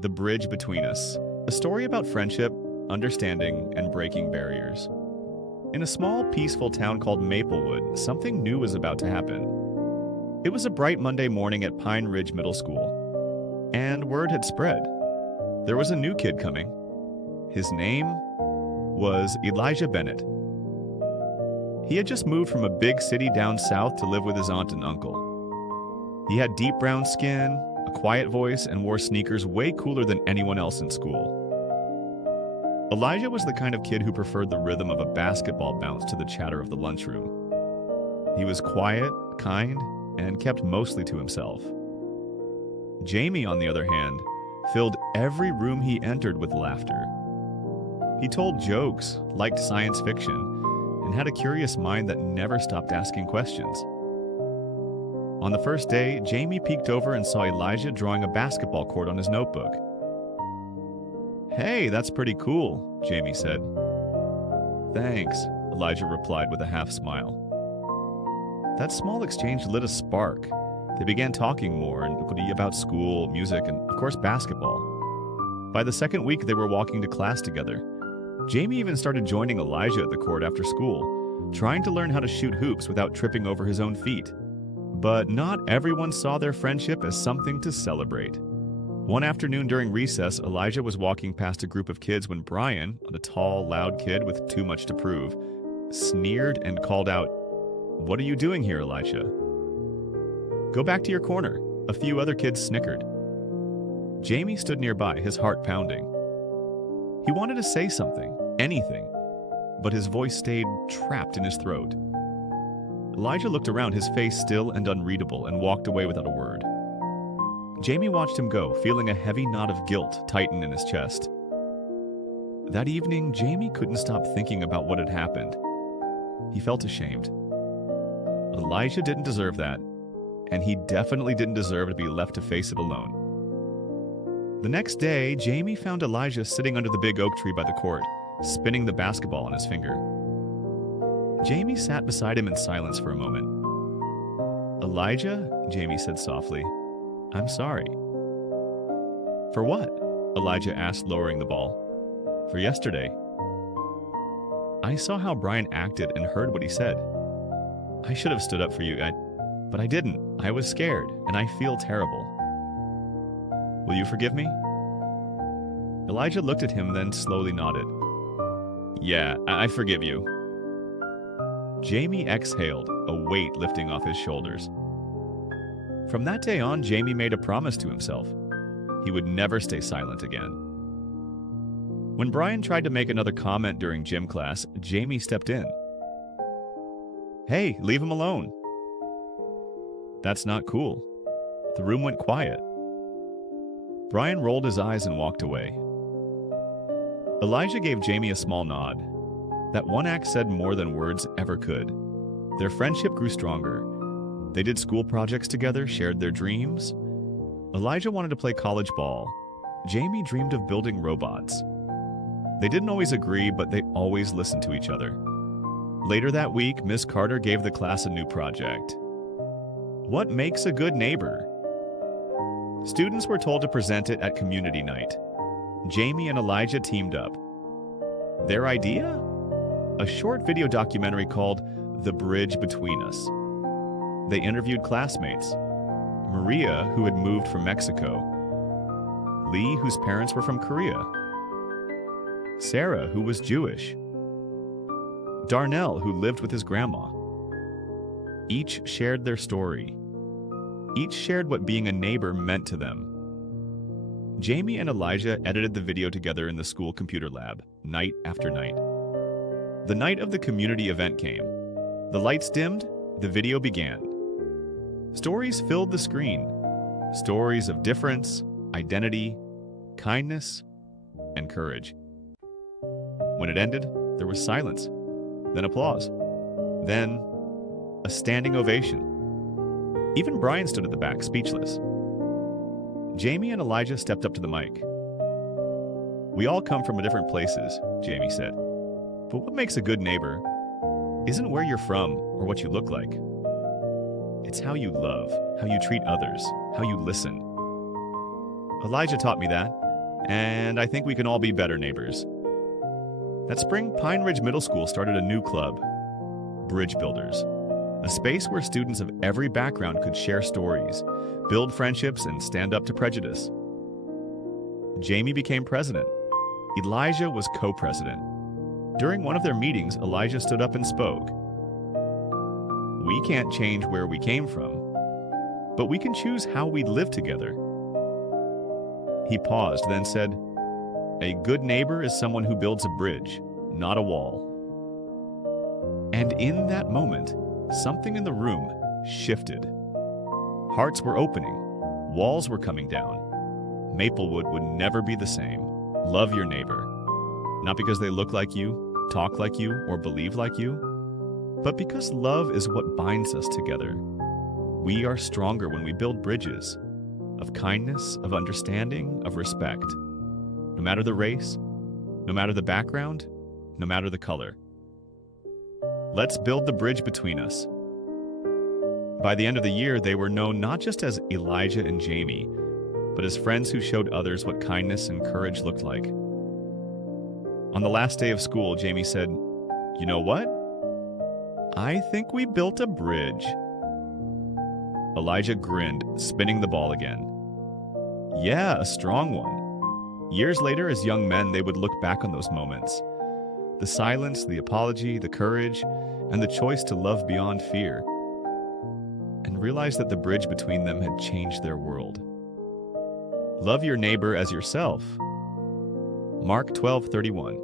The Bridge Between Us, a story about friendship, understanding, and breaking barriers. In a small, peaceful town called Maplewood, something new was about to happen. It was a bright Monday morning at Pine Ridge Middle School, and word had spread. There was a new kid coming. His name was Elijah Bennett. He had just moved from a big city down south to live with his aunt and uncle. He had deep brown skin, a quiet voice, and wore sneakers way cooler than anyone else in school. Elijah was the kind of kid who preferred the rhythm of a basketball bounce to the chatter of the lunchroom. He was quiet, kind, and kept mostly to himself. Jamie, on the other hand, filled every room he entered with laughter. He told jokes, liked science fiction, and had a curious mind that never stopped asking questions. On the first day, Jamie peeked over and saw Elijah drawing a basketball court on his notebook. "Hey, that's pretty cool," Jamie said. "Thanks," Elijah replied with a half smile. That small exchange lit a spark. They began talking more and about school, music, and of course basketball. By the second week, they were walking to class together. Jamie even started joining Elijah at the court after school, trying to learn how to shoot hoops without tripping over his own feet. But not everyone saw their friendship as something to celebrate. One afternoon during recess, Elijah was walking past a group of kids when Brian, a tall, loud kid with too much to prove, sneered and called out, "What are you doing here, Elijah?" "Go back to your corner," a few other kids snickered. Jamie stood nearby, his heart pounding. He wanted to say something, anything, but his voice stayed trapped in his throat. Elijah looked around, his face still and unreadable, and walked away without a word. Jamie watched him go, feeling a heavy knot of guilt tighten in his chest. That evening, Jamie couldn't stop thinking about what had happened. He felt ashamed. Elijah didn't deserve that, and he definitely didn't deserve to be left to face it alone. The next day, Jamie found Elijah sitting under the big oak tree by the court, spinning the basketball on his finger. Jamie sat beside him in silence for a moment. "Elijah," Jamie said softly, "I'm sorry." "For what?" Elijah asked, lowering the ball. "For yesterday. I saw how Brian acted and heard what he said. I should have stood up for you, but I didn't. I was scared, and I feel terrible. Will you forgive me?" Elijah looked at him, then slowly nodded. "Yeah, I forgive you." Jamie exhaled, a weight lifting off his shoulders. From that day on, Jamie made a promise to himself. He would never stay silent again. When Brian tried to make another comment during gym class, Jamie stepped in. "Hey, leave him alone." "That's not cool." The room went quiet. Brian rolled his eyes and walked away. Elijah gave Jamie a small nod. That one act said more than words ever could. Their friendship grew stronger. They did school projects together, shared their dreams. Elijah wanted to play college ball. Jamie dreamed of building robots. They didn't always agree, but they always listened to each other. Later that week, Miss Carter gave the class a new project. What makes a good neighbor? Students were told to present it at community night. Jamie and Elijah teamed up. Their idea? A short video documentary called The Bridge Between Us. They interviewed classmates. Maria, who had moved from Mexico. Lee, whose parents were from Korea. Sarah, who was Jewish. Darnell, who lived with his grandma. Each shared their story. Each shared what being a neighbor meant to them. Jamie and Elijah edited the video together in the school computer lab, night after night. The night of the community event came. The lights dimmed, the video began. Stories filled the screen. Stories of difference, identity, kindness, and courage. When it ended, there was silence, then applause, then a standing ovation. Even Brian stood at the back, speechless. Jamie and Elijah stepped up to the mic. "We all come from different places," Jamie said. "But what makes a good neighbor isn't where you're from or what you look like. It's how you love, how you treat others, how you listen. Elijah taught me that, And I think we can all be better neighbors. That spring, Pine Ridge Middle School started a new club, Bridge Builders, a space where students of every background could share stories, build friendships, and stand up to prejudice. Jamie became president. Elijah was co-president. During one of their meetings, Elijah stood up and spoke. We can't change where we came from, but we can choose how we live together. He paused, then said, "A good neighbor is someone who builds a bridge, not a wall." And in that moment, something in the room shifted. Hearts were opening, walls were coming down. Maplewood would never be the same. Love your neighbor, not because they look like you, talk like you, or believe like you, but because love is what binds us together. We are stronger when we build bridges of kindness, of understanding, of respect. No matter the race, no matter the background, no matter the color. Let's build the bridge between us. By the end of the year, they were known not just as Elijah and Jamie, but as friends who showed others what kindness and courage looked like. On the last day of school, Jamie said, "You know what? I think we built a bridge." Elijah grinned, spinning the ball again. Yeah, a strong one. Years later, as young men, they would look back on those moments. The silence, the apology, the courage, and the choice to love beyond fear. And realize that the bridge between them had changed their world. Love your neighbor as yourself. Mark 12:31.